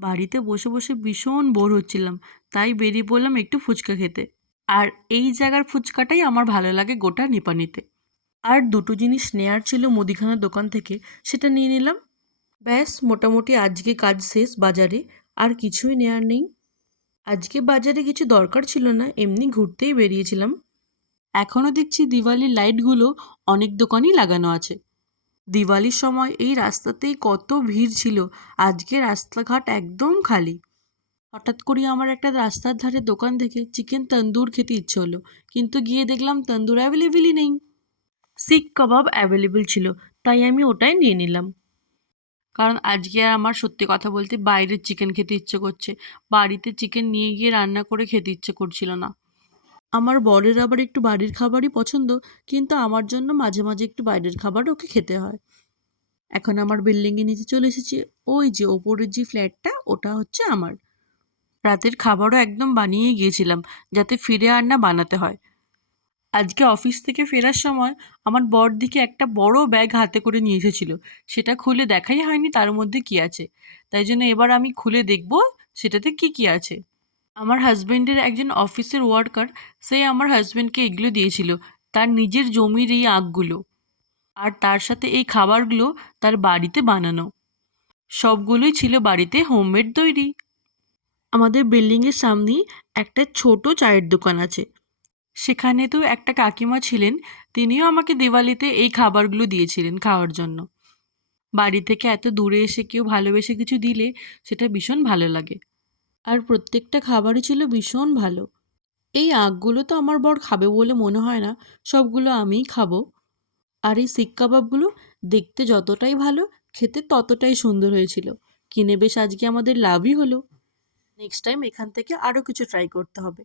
বাড়িতে বসে বসে ভীষণ বোর হচ্ছিলাম, তাই বেরিয়ে পড়লাম একটু ফুচকা খেতে। আর এই জায়গার ফুচকাটাই আমার ভালো লাগে গোটা নিপানিতে। আর দুটো জিনিস নেয়ার ছিল মুদিখানার দোকান থেকে, সেটা নিয়ে নিলাম। ব্যাস মোটামুটি আজকে কাজ শেষ বাজারে। আর কিছুই নেয়ার নেই। আজকে বাজারে কিছু দরকার ছিল না, এমনি ঘুরতেই বেরিয়েছিলাম। এখনও দেখছি দিওয়ালির লাইটগুলো অনেক দোকানই লাগানো আছে। দিওয়ালির সময় এই রাস্তাতেই কত ভিড় ছিল, আজকে রাস্তাঘাট একদম খালি। হঠাৎ করে আমার একটা রাস্তার ধারে দোকান থেকে চিকেন তন্দুর খেতে ইচ্ছে হলো, কিন্তু গিয়ে দেখলাম তন্দুর অ্যাভেলেবেলই নেই। শিক কাবাব অ্যাভেলেবেল ছিল, তাই আমি ওটাই নিয়ে নিলাম। কারণ আজকে আর আমার সত্যি কথা বলতে বাইরের চিকেন খেতে ইচ্ছে করছে, বাড়িতে চিকেন নিয়ে গিয়ে রান্না করে খেতে ইচ্ছে করছিল না। আমার বরের আবার একটু বাড়ির খাবারই পছন্দ, কিন্তু আমার জন্য মাঝে মাঝে একটু বাইরের খাবার ওকে খেতে হয়। এখন আমার বিল্ডিংয়ের নিচে চলে এসেছি। ওই যে ওপরের যে ফ্ল্যাটটা, ওটা হচ্ছে আমার। রাতের খাবারও একদম বানিয়ে গিয়েছিলাম, যাতে ফিরে আর না বানাতে হয়। আজকে অফিস থেকে ফেরার সময় আমার বর দিকে একটা বড় ব্যাগ হাতে করে নিয়ে এসেছিল। সেটা খুলে দেখাই হয়নি তার মধ্যে কি আছে, তাই জন্য এবার আমি খুলে দেখব সেটাতে কি কি আছে। আমার হাজবেন্ডের একজন অফিসের ওয়ার্কার, সে আমার হাজবেন্ডকে এগুলো দিয়েছিল, তার নিজের জমির এই আখগুলো। আর তার সাথে এই খাবারগুলো তার বাড়িতে বানানো। সবগুলোই ছিল বাড়িতে হোমমেড তৈরি। আমাদের বিল্ডিংয়ের সামনেই একটা ছোট চায়ের দোকান আছে। সেখানে তো একটা কাকিমা ছিলেন, তিনিও আমাকে দিওয়ালিতে এই খাবারগুলো দিয়েছিলেন খাওয়ার জন্য। বাড়ি থেকে এত দূরে এসে কেউ ভালোবেসে কিছু দিলে সেটা ভীষণ ভালো লাগে। আর প্রত্যেকটা খাবারই ছিল ভীষণ ভালো। এই আখগুলো তো আমার বর খাবে বলে মনে হয় না, সবগুলো আমিই খাবো। আর এই শিক কাবাবগুলো দেখতে যতটাই ভালো, খেতে ততটাই সুন্দর হয়েছিল। কিনে বেশ আজকে আমাদের লাভই হলো। নেক্সট টাইম এখান থেকে আরও কিছু ট্রাই করতে হবে।